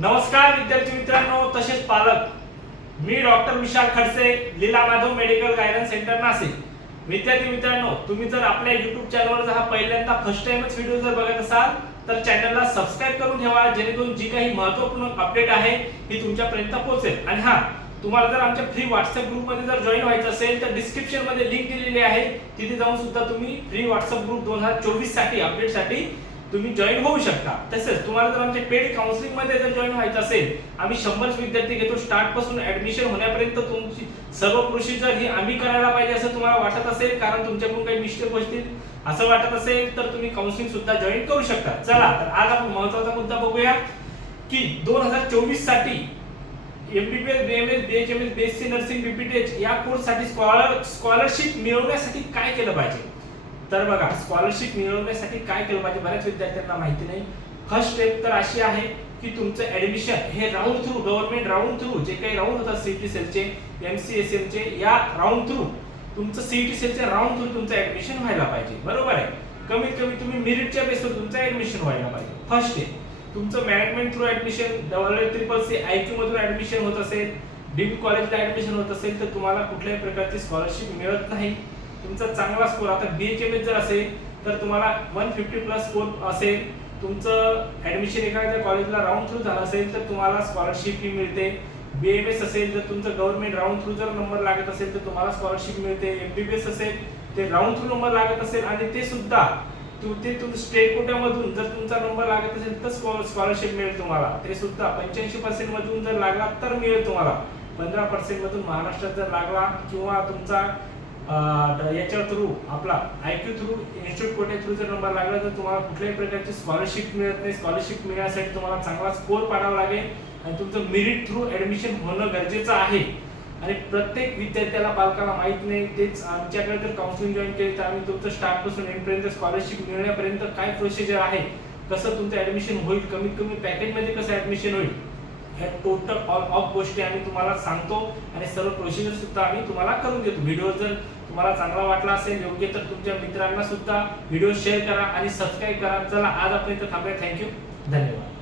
नमस्कार विद्यार्थी मित्रांनो तसेच पालक. मी doctor Vishal Khadse Leela Madhav medical guidance centre Nashik. विद्यार्थी मित्रांनो तुम्ही जर आपल्या युट्यूब चॅनलवर जर हा पहिल्यांदा फर्स्ट टाइमच व्हिडिओ जर बघत असाल तर चॅनलला सबस्क्राईब करून ठेवा जेणेकरून जी काही महत्त्वपूर्ण अपडेट आहे ती तुमच्यापर्यंत पोहोचेल. आणि हा तुम्हाला जर आमच्या फ्री व्हॉट्सअप ग्रुपमध्ये जर जॉईन व्हायचं असेल तर डिस्क्रिप्शनमध्ये लिंक दिलेली आहे. तिथे जाऊन सुद्धा तुम्ही फ्री व्हॉट्सअप ग्रुप दोन हजार चोवीससाठी अपडेटसाठी तुम्ही जॉईन होऊ शकता. तसेच तुम्हाला जर आमच्या पेड काउन्सिलिंगमध्ये जर जॉईन व्हायचं असेल आम्ही शंभर विद्यार्थी घेतो. स्टार्टपासून ऍडमिशन होण्यापर्यंत तुमची सर्व प्रोसिजर ही आम्ही करायला पाहिजे असं तुम्हाला वाटत असेल कारण तुमच्याकडून काही मिस्टेक होतील. असं वाटत असेल तर तुम्ही काउन्सिलिंग सुद्धा जॉईन करू शकता. चला तर आज आपण महत्त्वाचा मुद्दा बघूया की दोन हजार चोवीससाठी MBBS BMS BHMS BSc nursing BPTH या कोर्ससाठी स्कॉलर स्कॉलरशिप मिळवण्यासाठी काय केलं पाहिजे? तर बघा स्कॉलरशिप मिळवण्यासाठी काय केलं पाहिजे? बऱ्याच विद्यार्थ्यांना माहिती नाही. फर्स्ट स्टेप तर अशी आहे की तुमचं ऍडमिशन हे round through government round through जे काही राऊंड होतात सीटी सेलचे एमसीएसएम चे या राऊंड थ्रू तुमचं सीटी सेलचे राऊंड थ्रू तुमचं ऍडमिशन व्हायला पाहिजे. बरोबर आहे? कमीत कमी तुम्ही मेरिटच्या बेसवर तुमचं ऍडमिशन व्हायला पाहिजे. फर्स्ट स्टेप तुमचं management through admission double triple C IQ मधून ऍडमिशन होत असेल डीम कॉलेजला ऍडमिशन होत असेल तर तुम्हाला कुठल्याही प्रकारची स्कॉलरशिप मिळत नाही. तुमचा चांगला स्कोर आता बीएचएमएस जर असेल तर तुम्हाला वन फिफ्टी प्लस स्कोर असेल. तुमचं ऍडमिशन एखाद्या कॉलेजला राऊंड थ्रू झालं असेल तर तुम्हाला स्कॉलरशिप ही मिळते. एस असेल तर तुमचं गव्हर्नमेंट राऊंड थ्रू जर नंबर लागत असेल तर तुम्हाला स्कॉलरशिप मिळते. एम बी बी एस असेल ते राऊंड थ्रू नंबर लागत असेल आणि ते सुद्धा तू ते तुम स्टेट कोट्यामधून जर तुमचा नंबर लागत असेल तर स्कॉलरशिप मिळेल तुम्हाला. ते सुद्धा पंच्याऐंशी पर्सेंट मधून जर लागला तर मिळेल तुम्हाला. पंधरा पर्सेंट मधून महाराष्ट्रात जर लागला किंवा तुमचा याच्या थ्रू आपला आय क्यू थ्रू इन्स्टिट्यूट कोटे थ्रू जर नंबर लागला तर तुम्हाला कुठल्याही प्रकारची स्कॉलरशिप मिळत नाही. स्कॉलरशिप मिळण्यासाठी तुम्हाला चांगला स्कोर पाडावा लागेल आणि तुमचं मेरिट थ्रू ऍडमिशन होणं गरजेचं आहे. आणि प्रत्येक विद्यार्थ्याला पालकाला माहीत नाही तेच आमच्याकडे जर काउन्सिलिंग जॉईन केली तर आम्ही तुमचं स्टार्टपासून एंडपर्यंत स्कॉलरशिप मिळण्यापर्यंत काय प्रोसिजर आहे? कसं तुमचं ऍडमिशन होईल? कमीत कमी पॅकेजमध्ये कसं ऍडमिशन होईल? ह्या टोटल ऑल ऑफ गोष्टी आम्ही तुम्हाला सांगतो आणि सर्व प्रोसिजर सुद्धा आम्ही तुम्हाला करून देतो. व्हिडिओ जर तुम्हाला चांगला वाटला असेल योग्य तर तुमच्या मित्रांना सुद्धा व्हिडिओ शेअर करा आणि सबस्क्राईब करा. चला आज आपण इथं थांबूया. थँक्यू धन्यवाद.